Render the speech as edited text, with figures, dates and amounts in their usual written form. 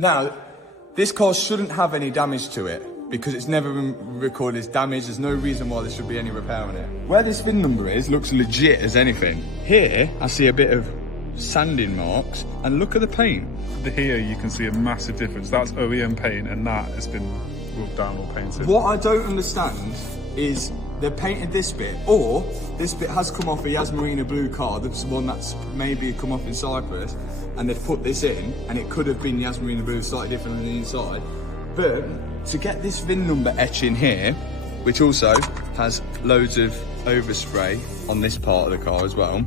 Now, this car shouldn't have any damage to it because it's never been recorded as damage. There's no reason why there should be any repair on it. Where this VIN number is looks legit as anything. Here, I see a bit of sanding marks, and look at the paint. Here you can see a massive difference. That's OEM paint, and that has been rubbed down or painted. What I don't understand is they've painted this bit, or this bit has come off a Yasmarina blue car, that's one that's maybe come off in Cyprus, and they've put this in, and it could have been Yasmarina blue, slightly different on the inside. But to get this VIN number etch in here, which also has loads of overspray on this part of the car as well,